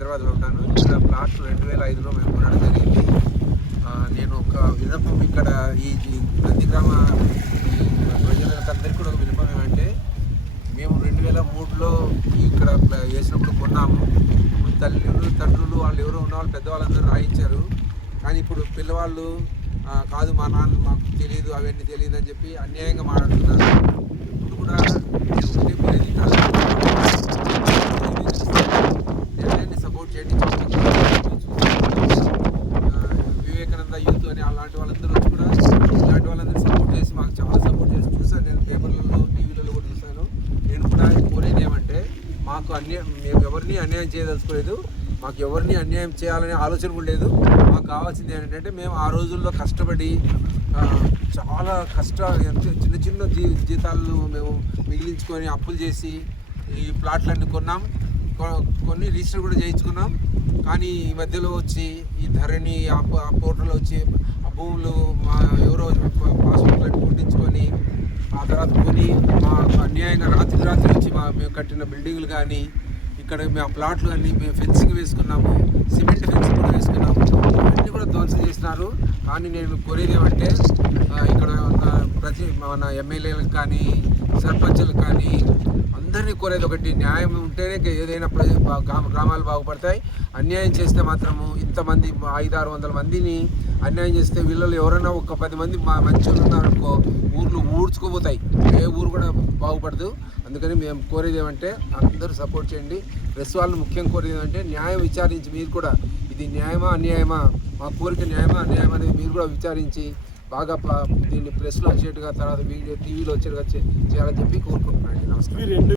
హైదరాబాద్లో ఉంటాను. ఇక్కడ ప్లాట్ 2005లో మేము కొనడం జరిగింది. నేను ఒక విన్నపం ఇక్కడ ఈ నందిగ్రామ ప్రజలందరికీ కూడా ఒక విన్నపం ఏమంటే, మేము 2003లో ఇక్కడ వేసినప్పుడు కొన్నాము. ఇప్పుడు తండ్రులు వాళ్ళు ఎవరో ఉన్న వాళ్ళు పెద్దవాళ్ళందరూ రాయించారు. కానీ ఇప్పుడు పిల్లవాళ్ళు కాదు మా నాన్న మాకు తెలియదు, అవన్నీ తెలియదు అని చెప్పి అన్యాయంగా మాట్లాడుతున్నారు. ఇప్పుడు కూడా నిర్ణయాన్ని సపోర్ట్ చేయండి. వివేకానంద యూత్ అని అలాంటి వాళ్ళందరూ వచ్చి కూడా ఇలాంటి వాళ్ళందరూ సపోర్ట్ చేసి మాకు చాలా సపోర్ట్ చేసి చూసాను. నేను పేపర్లలో టీవీలలో కూడా చూసాను. నేను కూడా కోరేది ఏమంటే, మాకు మేము ఎవరిని అన్యాయం చేయదలుచుకోలేదు, మాకు ఎవరిని అన్యాయం చేయాలనే ఆలోచన కూడా లేదు. మాకు కావాల్సింది ఏంటంటే, మేము ఆ రోజుల్లో కష్టపడి చాలా చిన్న చిన్న జీతాలను మేము మిగిలించుకొని అప్పులు చేసి ఈ ప్లాట్లన్నీ కొన్నాం. కొన్ని రిజిస్టర్ కూడా చేయించుకున్నాం. కానీ ఈ మధ్యలో వచ్చి ఈ ధరణి ఆ పోర్టల్ వచ్చి ఆ భూములు మా ఎవరో పాస్బుక్లన్నీ కొట్టించుకొని ఆ తర్వాత కొని మా అన్యాయంగా రాత్రి వచ్చి మేము కట్టిన బిల్డింగ్లు కానీ ఇక్కడ మేము ఆ ప్లాట్లు అన్నీ మేము ఫెన్సింగ్ వేసుకున్నాము, సిమెంట్ ఫెన్సింగ్ కూడా వేసుకున్నాము. అన్నీ కూడా ధ్వంసం చేసినారు. కానీ నేను కోరేది ఏమంటే, ఇక్కడ మన ఎమ్మెల్యేలకు కానీ సర్పంచులకు కానీ అందరినీ కోరేది ఒకటి, న్యాయం ఉంటేనే ఏదైనా గ్రామాలు బాగుపడతాయి. అన్యాయం చేస్తే మాత్రము ఇంతమంది 500-600 మందిని అన్యాయం చేస్తే వీళ్ళలో ఎవరైనా ఒక 10 మంది మంచోళ్ళు ఉన్నారనుకో ఊర్లు ఊడ్చుకోపోతాయి, ఏ ఊరు కూడా బాగుపడదు. అందుకని మేము కోరేది ఏమంటే, అందరూ సపోర్ట్ చేయండి. ప్రెస్ వాళ్ళు ముఖ్యంగా కోరేది ఏమంటే, న్యాయం విచారించి మీరు కూడా ఇది న్యాయమా అన్యాయమా, మా కోరిక న్యాయమా అన్యాయమా అనేది మీరు కూడా విచారించి బాగా దీన్ని ప్రెస్లో వచ్చేట్టుగా తర్వాత టీవీలో వచ్చేట్టుగా చేయాలని చెప్పి కోరుకుంటున్నాను. నమస్కారం.